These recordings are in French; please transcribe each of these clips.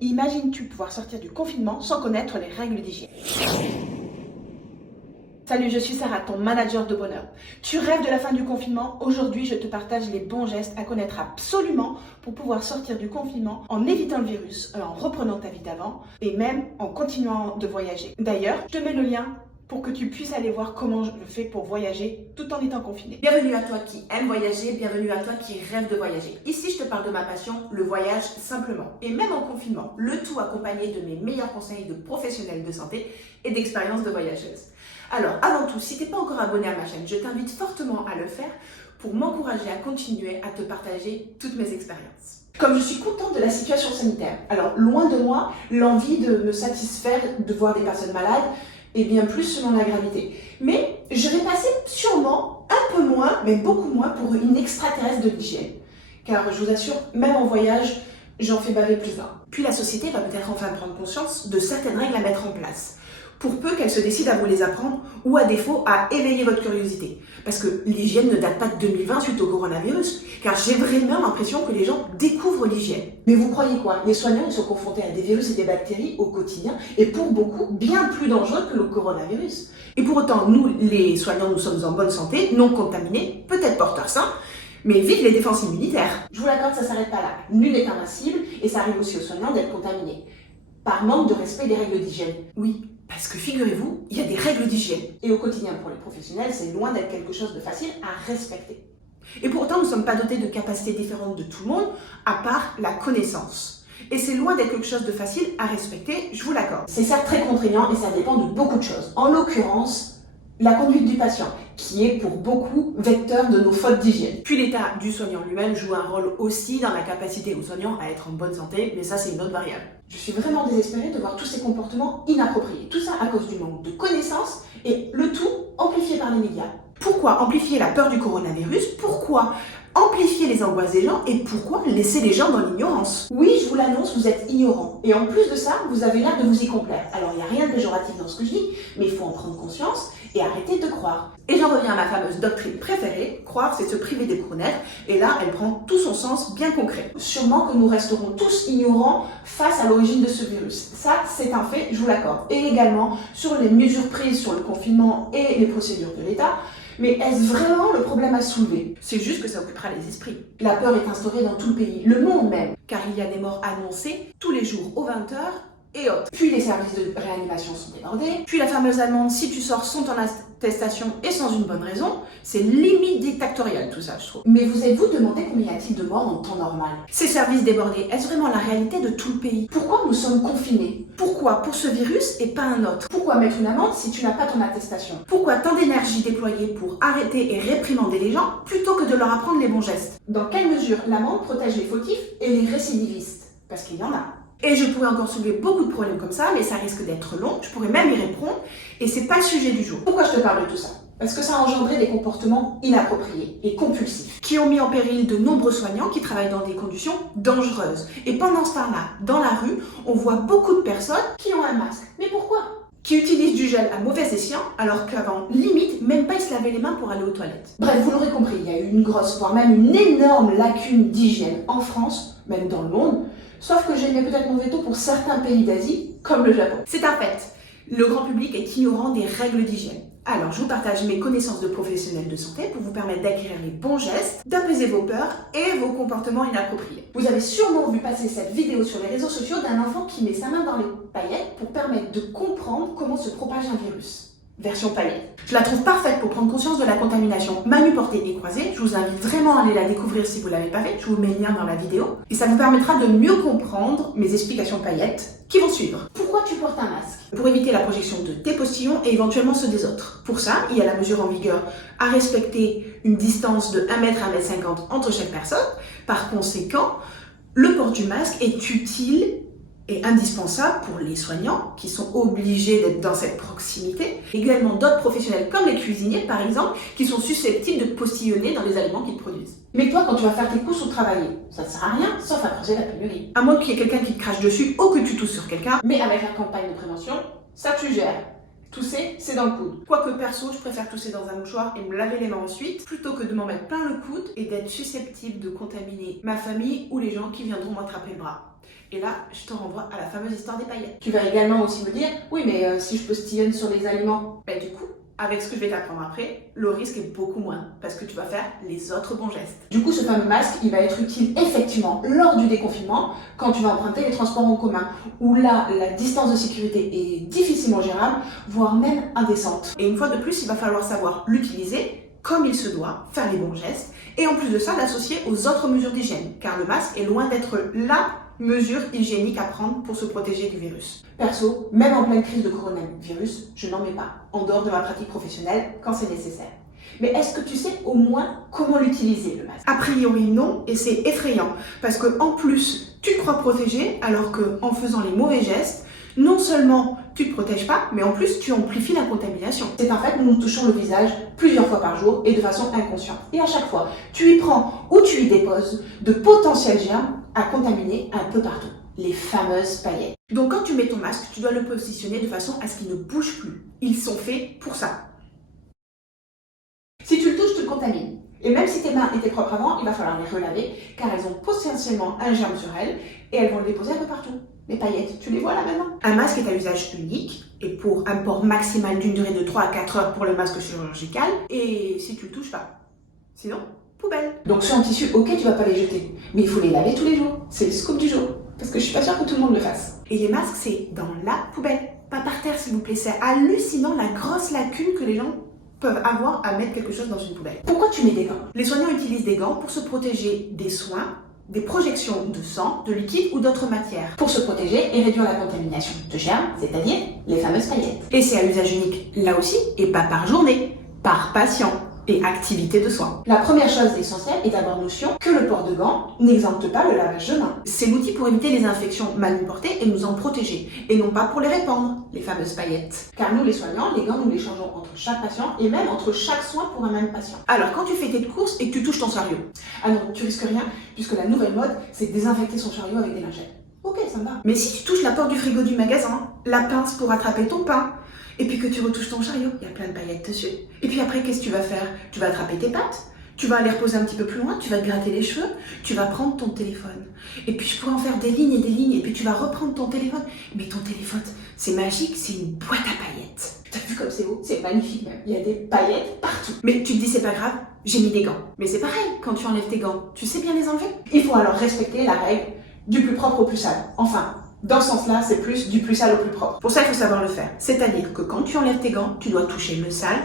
Imagines-tu pouvoir sortir du confinement sans connaître les règles d'hygiène? Salut, je suis Sarah, ton manager de bonheur. Tu rêves de la fin du confinement? Aujourd'hui, je te partage les bons gestes à connaître absolument pour pouvoir sortir du confinement en évitant le virus, en reprenant ta vie d'avant et même en continuant de voyager. D'ailleurs, je te mets le lien pour que tu puisses aller voir comment je le fais pour voyager tout en étant confiné. Bienvenue à toi qui aime voyager, bienvenue à toi qui rêve de voyager. Ici, je te parle de ma passion, le voyage simplement. Et même en confinement, le tout accompagné de mes meilleurs conseils de professionnels de santé et d'expériences de voyageuse. Alors, avant tout, si tu n'es pas encore abonné à ma chaîne, je t'invite fortement à le faire pour m'encourager à continuer à te partager toutes mes expériences. Comme je suis contente de la situation sanitaire, alors loin de moi l'envie de me satisfaire de voir des personnes malades, et bien plus selon la gravité. Mais je vais passer sûrement un peu moins, mais beaucoup moins pour une extraterrestre de l'hygiène. Car je vous assure, même en voyage, j'en fais baver plus d'un. Puis la société va peut-être enfin prendre conscience de certaines règles à mettre en place, pour peu qu'elle se décide à vous les apprendre, ou à défaut à éveiller votre curiosité. Parce que l'hygiène ne date pas de 2020 suite au coronavirus, car j'ai vraiment l'impression que les gens découvrent l'hygiène. Mais vous croyez quoi? Les soignants ils sont confrontés à des virus et des bactéries au quotidien, et pour beaucoup, bien plus dangereux que le coronavirus. Et pour autant, nous, les soignants, nous sommes en bonne santé, non contaminés, peut-être porteurs sains, mais vive les défenses immunitaires. Je vous l'accorde, ça ne s'arrête pas là. Nul n'est invincible, et ça arrive aussi aux soignants d'être contaminés. Par manque de respect des règles d'hygiène. Oui, parce que figurez-vous, il y a des règles d'hygiène. Et au quotidien, pour les professionnels, c'est loin d'être quelque chose de facile à respecter. Et pourtant, nous ne sommes pas dotés de capacités différentes de tout le monde, à part la connaissance. Et c'est loin d'être quelque chose de facile à respecter, je vous l'accorde. C'est certes très contraignant et ça dépend de beaucoup de choses. En l'occurrence, la conduite du patient, qui est pour beaucoup vecteur de nos fautes d'hygiène. Puis l'état du soignant lui-même joue un rôle aussi dans la capacité au soignant à être en bonne santé, mais ça c'est une autre variable. Je suis vraiment désespérée de voir tous ces comportements inappropriés. Tout ça à cause du manque de connaissances et le tout amplifié par les médias. Pourquoi amplifier la peur du coronavirus? Pourquoi amplifier les angoisses des gens? Et pourquoi laisser les gens dans l'ignorance? Oui, je vous l'annonce, vous êtes ignorants. Et en plus de ça, vous avez l'air de vous y complaire. Alors, il n'y a rien de péjoratif dans ce que je dis, mais il faut en prendre conscience et arrêter de croire. Et j'en reviens à ma fameuse doctrine préférée, croire c'est se priver de connaître, et là elle prend tout son sens bien concret. Sûrement que nous resterons tous ignorants face à l'origine de ce virus. Ça c'est un fait, je vous l'accorde. Et également sur les mesures prises sur le confinement et les procédures de l'État. Mais est-ce vraiment le problème à soulever? C'est juste que ça occupera les esprits. La peur est instaurée dans tout le pays, le monde même, car il y a des morts annoncées tous les jours aux 20h et autres. Puis les services de réanimation sont débordés. Puis la fameuse amende si tu sors sans ton attestation et sans une bonne raison, c'est limite dictatorial tout ça je trouve. Mais vous êtes-vous demandé combien y a-t-il de morts en temps normal? Ces services débordés, est-ce vraiment la réalité de tout le pays? Pourquoi nous sommes confinés? Pourquoi pour ce virus et pas un autre? Pourquoi mettre une amende si tu n'as pas ton attestation? Pourquoi tant d'énergie déployée pour arrêter et réprimander les gens plutôt que de leur apprendre les bons gestes? Dans quelle mesure l'amende protège les fautifs et les récidivistes? Parce qu'il y en a. Et je pourrais encore soulever beaucoup de problèmes comme ça, mais ça risque d'être long, je pourrais même y répondre, et c'est pas le sujet du jour. Pourquoi je te parle de tout ça? Parce que ça a engendré des comportements inappropriés et compulsifs, qui ont mis en péril de nombreux soignants qui travaillent dans des conditions dangereuses. Et pendant ce temps-là, dans la rue, on voit beaucoup de personnes qui ont un masque. Mais pourquoi? Qui utilisent du gel à mauvais escient, alors qu'avant, limite, même pas ils se lavaient les mains pour aller aux toilettes. Bref, vous l'aurez compris, il y a eu une grosse, voire même une énorme lacune d'hygiène en France, même dans le monde, sauf que j'ai mis peut-être mon veto pour certains pays d'Asie, comme le Japon. C'est un fait, le grand public est ignorant des règles d'hygiène. Alors, je vous partage mes connaissances de professionnels de santé pour vous permettre d'acquérir les bons gestes, d'apaiser vos peurs et vos comportements inappropriés. Vous avez sûrement vu passer cette vidéo sur les réseaux sociaux d'un enfant qui met sa main dans les paillettes pour permettre de comprendre comment se propage un virus. Version paillette. Je la trouve parfaite pour prendre conscience de la contamination manuelle portée et croisée. Je vous invite vraiment à aller la découvrir si vous ne l'avez pas fait. Je vous mets le lien dans la vidéo. Et ça vous permettra de mieux comprendre mes explications paillettes qui vont suivre. Pourquoi tu portes un masque? Pour éviter la projection de tes postillons et éventuellement ceux des autres. Pour ça, il y a la mesure en vigueur à respecter une distance de 1 mètre à 1 mètre 50 entre chaque personne. Par conséquent, le port du masque est utile et indispensable pour les soignants qui sont obligés d'être dans cette proximité. Également d'autres professionnels comme les cuisiniers par exemple qui sont susceptibles de postillonner dans les aliments qu'ils produisent. Mais toi quand tu vas faire tes courses ou travailler, ça ne sert à rien sauf à creuser la pénurie. À moins qu'il y ait quelqu'un qui te crache dessus ou que tu tousses sur quelqu'un. Mais avec la campagne de prévention, ça tu gères. Tousser, c'est dans le coude. Quoique perso, je préfère tousser dans un mouchoir et me laver les mains ensuite, plutôt que de m'en mettre plein le coude et d'être susceptible de contaminer ma famille ou les gens qui viendront m'attraper le bras. Et là, je te renvoie à la fameuse histoire des paillettes. Tu vas également aussi me dire, oui, mais si je postillonne sur les aliments, Ben, du coup, avec ce que je vais t'apprendre après, le risque est beaucoup moins parce que tu vas faire les autres bons gestes. du coup, ce fameux masque, il va être utile effectivement lors du déconfinement, quand tu vas emprunter les transports en commun, où là, la distance de sécurité est difficilement gérable, voire même indécente. Et une fois de plus, il va falloir savoir l'utiliser comme il se doit, faire les bons gestes, et en plus de ça, l'associer aux autres mesures d'hygiène, car le masque est loin d'être la mesure hygiénique à prendre pour se protéger du virus. Perso, même en pleine crise de coronavirus, je n'en mets pas, en dehors de ma pratique professionnelle, quand c'est nécessaire. Mais est-ce que tu sais au moins comment l'utiliser, le masque? A priori non, et c'est effrayant, parce que en plus, tu te crois protégé, alors qu'en faisant les mauvais gestes, non seulement tu te protèges pas, mais en plus tu amplifies la contamination. C'est un fait, nous nous touchons le visage plusieurs fois par jour et de façon inconsciente. Et à chaque fois, tu y prends ou tu y déposes de potentiels germes à contaminer un peu partout. Les fameuses paillettes. Donc quand tu mets ton masque, tu dois le positionner de façon à ce qu'il ne bouge plus. Ils sont faits pour ça. Si tu le touches, tu le contamines. Et même si tes mains étaient propres avant, il va falloir les relaver car elles ont potentiellement un germe sur elles et elles vont le déposer un peu partout. Les paillettes, tu les vois là maintenant? Un masque est à usage unique et pour un port maximal d'une durée de 3 à 4 heures pour le masque chirurgical et si tu le touches pas. Sinon, poubelle. Donc ceux en tissu, ok, tu vas pas les jeter, mais il faut les laver tous les jours. C'est le scoop du jour. Parce que je suis pas sûre que tout le monde le fasse. Et les masques, c'est dans la poubelle, pas par terre s'il vous plaît. C'est hallucinant la grosse lacune que les gens peuvent avoir à mettre quelque chose dans une poubelle. Pourquoi tu mets des gants? Les soignants utilisent des gants pour se protéger des soins, des projections de sang, de liquide ou d'autres matières. Pour se protéger et réduire la contamination de germes, c'est-à-dire les fameuses paillettes. Et c'est à usage unique là aussi, et pas par journée, par patient et activité de soins. La première chose essentielle est d'avoir notion que le port de gants n'exempte pas le lavage de mains. C'est l'outil pour éviter les infections mal portées et nous en protéger, et non pas pour les répandre, les fameuses paillettes. Car nous, les soignants, les gants, nous les changeons entre chaque patient et même entre chaque soin pour un même patient. Alors quand tu fais tes courses et que tu touches ton chariot, Ah non, tu risques rien, puisque la nouvelle mode, c'est de désinfecter son chariot avec des lingettes. Ok, ça me va. mais si tu touches la porte du frigo du magasin, la pince pour attraper ton pain, et puis que tu retouches ton chariot, il y a plein de paillettes dessus. Et puis après, qu'est-ce que tu vas faire? Tu vas attraper tes pattes, tu vas aller reposer un petit peu plus loin, tu vas te gratter les cheveux, tu vas prendre ton téléphone. Et puis je pourrais en faire des lignes et des lignes, et puis tu vas reprendre ton téléphone. Mais ton téléphone, c'est magique, c'est une boîte à paillettes. T'as vu comme c'est beau? C'est magnifique même. Il y a des paillettes partout. Mais tu te dis, c'est pas grave, j'ai mis des gants. Mais c'est pareil, quand tu enlèves tes gants, tu sais bien les enlever? Il faut alors respecter la règle du plus propre au plus sale. Enfin, dans ce sens-là, c'est plus du plus sale au plus propre. Pour ça, il faut savoir le faire. C'est-à-dire que quand tu enlèves tes gants, tu dois toucher le sale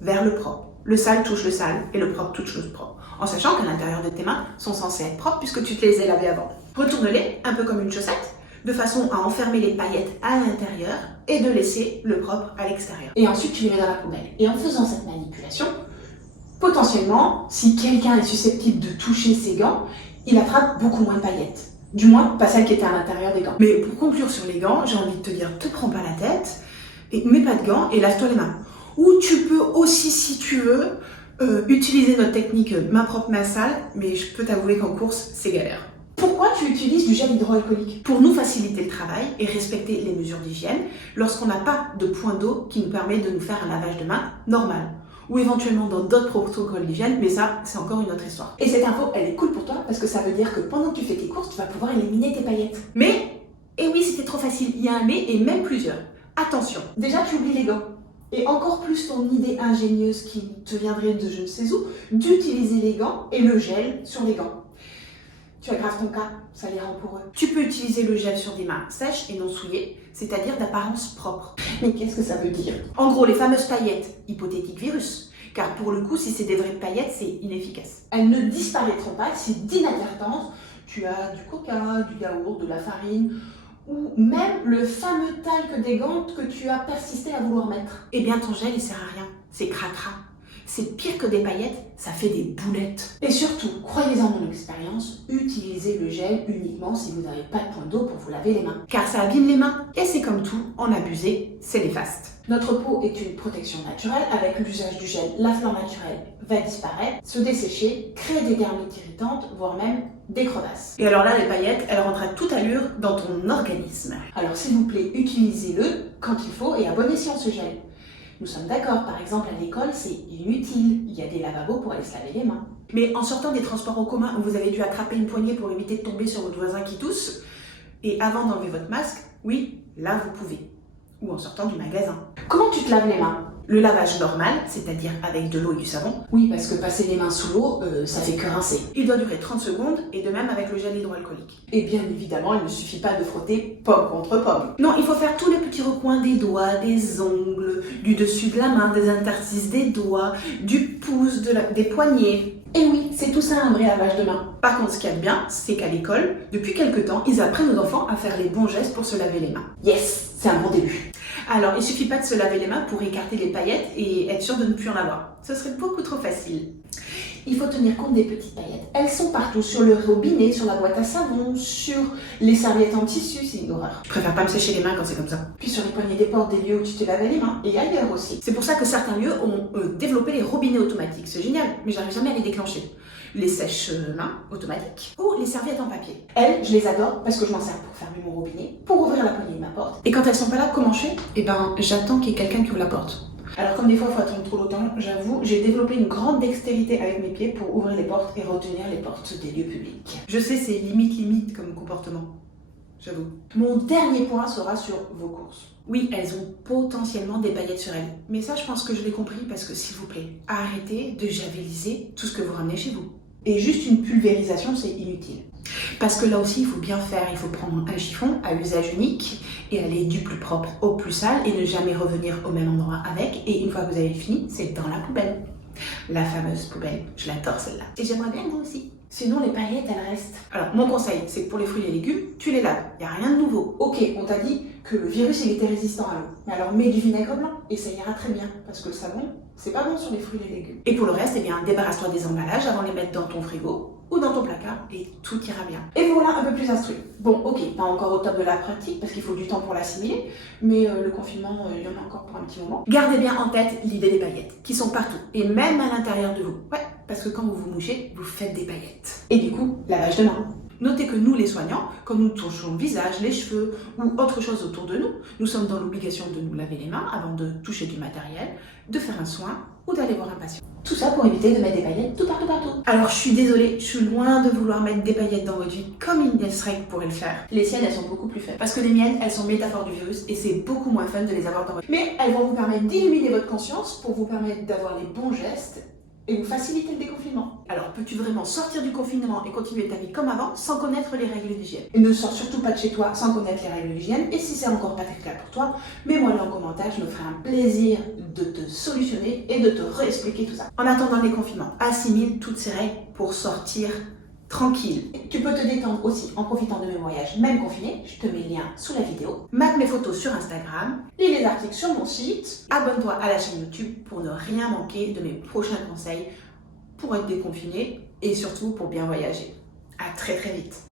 vers le propre. Le sale touche le sale et le propre touche le propre. En sachant qu'à l'intérieur de tes mains sont censées être propres puisque tu te les as lavées avant. Retourne-les, un peu comme une chaussette, de façon à enfermer les paillettes à l'intérieur et de laisser le propre à l'extérieur. Et ensuite, tu les mets dans la poubelle. Et en faisant cette manipulation, potentiellement, si quelqu'un est susceptible de toucher ses gants, il attrape beaucoup moins de paillettes. Du moins, pas celles qui étaient à l'intérieur des gants. Mais pour conclure sur les gants, j'ai envie de te dire, te prends pas la tête, et mets pas de gants et lave-toi les mains. Ou tu peux aussi, si tu veux, utiliser notre technique main propre, main sale, mais je peux t'avouer qu'en course, c'est galère. Pourquoi tu utilises du gel hydroalcoolique? Pour nous faciliter le travail et respecter les mesures d'hygiène, lorsqu'on n'a pas de point d'eau qui nous permet de nous faire un lavage de main normal. Ou éventuellement dans d'autres protocoles d'hygiène, mais ça, c'est encore une autre histoire. Et cette info, elle est cool pour toi parce que ça veut dire que pendant que tu fais tes courses, tu vas pouvoir éliminer tes paillettes. Mais, et oui, c'était trop facile, il y a un mais et même plusieurs. Attention, Déjà, tu oublies les gants. Et encore plus ton idée ingénieuse qui te viendrait de je ne sais où, d'utiliser les gants et le gel sur les gants. Tu aggraves ton cas, ça les rend poreux. tu peux utiliser le gel sur des mains sèches et non souillées, c'est-à-dire d'apparence propre. Mais qu'est-ce que ça veut dire? En gros, les fameuses paillettes, hypothétiques virus, car pour le coup, si c'est des vraies paillettes, c'est inefficace. Elles ne disparaîtront pas si d'inadvertance, tu as du coca, du yaourt, de la farine, ou même le fameux talc des gants que tu as persisté à vouloir mettre. Eh bien, ton gel, il sert à rien, c'est cracra. C'est pire que des paillettes, ça fait des boulettes. Et surtout, croyez-en mon expérience, utilisez le gel uniquement si vous n'avez pas de point d'eau pour vous laver les mains. Car ça abîme les mains, et c'est comme tout, en abuser, c'est néfaste. Notre peau est une protection naturelle, avec l'usage du gel, la fleur naturelle va disparaître, se dessécher, créer des dermites irritantes, voire même des crevasses. Et alors là, les paillettes, elles rentrent à toute allure dans ton organisme. Alors s'il vous plaît, utilisez-le quand il faut et à bon escient ce gel. Nous sommes d'accord, par exemple à l'école, c'est inutile, il y a des lavabos pour aller se laver les mains. Mais en sortant des transports en commun où vous avez dû attraper une poignée pour éviter de tomber sur votre voisin qui tousse, Et avant d'enlever votre masque, oui, là vous pouvez. Ou en sortant du magasin. Comment tu te laves les mains? Le lavage normal, c'est-à-dire avec de l'eau et du savon. Oui, parce que passer les mains sous l'eau, ça fait que rincer. Il doit durer 30 secondes et de même avec le gel hydroalcoolique. Et bien évidemment, il ne suffit pas de frotter pomme contre pomme. Non, il faut faire tous les petits recoins des doigts, des ongles, du dessus de la main, des interstices des doigts, du pouce, des poignets. Et oui, c'est tout ça un vrai lavage de main. Par contre, ce qu'il y a de bien, c'est qu'à l'école, depuis quelques temps, ils apprennent aux enfants à faire les bons gestes pour se laver les mains. Yes, c'est un bon début. Alors, il suffit pas de se laver les mains pour écarter les paillettes et être sûr de ne plus en avoir. Ce serait beaucoup trop facile. Il faut tenir compte des petites paillettes. Elles sont partout, sur le robinet, sur la boîte à savon, sur les serviettes en tissu, c'est une horreur. Je préfère pas me sécher les mains quand c'est comme ça. Puis sur les poignées des portes des lieux où tu te lavais les mains, et ailleurs aussi. C'est pour ça que certains lieux ont développé les robinets automatiques. C'est génial, mais j'arrive jamais à les déclencher. Les sèche-mains automatiques ou les serviettes en papier. Elles, je les adore parce que je m'en sers pour fermer mon robinet, pour ouvrir la poignée de ma porte. Et quand elles sont pas là, comment je fais? Eh ben, j'attends qu'il y ait quelqu'un qui ouvre la porte. Alors comme des fois il faut attendre trop longtemps, j'avoue, j'ai développé une grande dextérité avec mes pieds pour ouvrir les portes et retenir les portes des lieux publics. Je sais, c'est limite comme comportement. J'avoue. Mon dernier point sera sur vos courses. Oui, elles ont potentiellement des paillettes sur elles. Mais ça, je pense que je l'ai compris parce que, s'il vous plaît, arrêtez de javeliser tout ce que vous ramenez chez vous. Et juste une pulvérisation, c'est inutile. Parce que là aussi, il faut bien faire. Il faut prendre un chiffon à usage unique et aller du plus propre au plus sale et ne jamais revenir au même endroit avec. Et une fois que vous avez fini, c'est dans la poubelle. La fameuse poubelle. Je l'adore celle-là. Et j'aimerais bien vous aussi. Sinon, les paillettes, elles restent. Alors, mon conseil, c'est que pour les fruits et les légumes, tu les laves. Il n'y a rien de nouveau. Ok, on t'a dit que le virus, il était résistant à l'eau. Mais alors, mets du vinaigre blanc et ça ira très bien. Parce que le savon, c'est pas bon sur les fruits et les légumes. Et pour le reste, eh bien, débarrasse-toi des emballages avant de les mettre dans ton frigo ou dans ton placard et tout ira bien. Et voilà, un peu plus instruit. Bon, ok, pas encore au top de la pratique parce qu'il faut du temps pour l'assimiler, mais le confinement, il y en a encore pour un petit moment. Gardez bien en tête l'idée des paillettes, qui sont partout, et même à l'intérieur de vous. Ouais, parce que quand vous vous mouchez, vous faites des paillettes. Et du coup, lavage de main. Notez que nous, les soignants, quand nous touchons le visage, les cheveux ou autre chose autour de nous, nous sommes dans l'obligation de nous laver les mains avant de toucher du matériel, de faire un soin ou d'aller voir un patient. Tout ça pour éviter de mettre des paillettes tout partout. Alors je suis désolée, je suis loin de vouloir mettre des paillettes dans votre vie comme Inès Reg pourrait le faire. Les siennes, elles sont beaucoup plus faibles. Parce que les miennes, elles sont métaphores du virus et c'est beaucoup moins fun de les avoir dans votre vie. Mais elles vont vous permettre d'illuminer votre conscience pour vous permettre d'avoir les bons gestes et vous faciliter le déconfinement. Alors, peux-tu vraiment sortir du confinement et continuer ta vie comme avant sans connaître les règles d'hygiène? Et ne sors surtout pas de chez toi sans connaître les règles d'hygiène. Et si c'est encore pas très clair pour toi, mets-moi-le en commentaire, je me ferai un plaisir de te solutionner et de te réexpliquer tout ça. En attendant le déconfinement, assimile toutes ces règles pour sortir tranquille. Tu peux te détendre aussi en profitant de mes voyages, même confinés. Je te mets le lien sous la vidéo. Mate mes photos sur Instagram. Lis les articles sur mon site. Abonne-toi à la chaîne YouTube pour ne rien manquer de mes prochains conseils pour être déconfiné et surtout pour bien voyager. À très vite.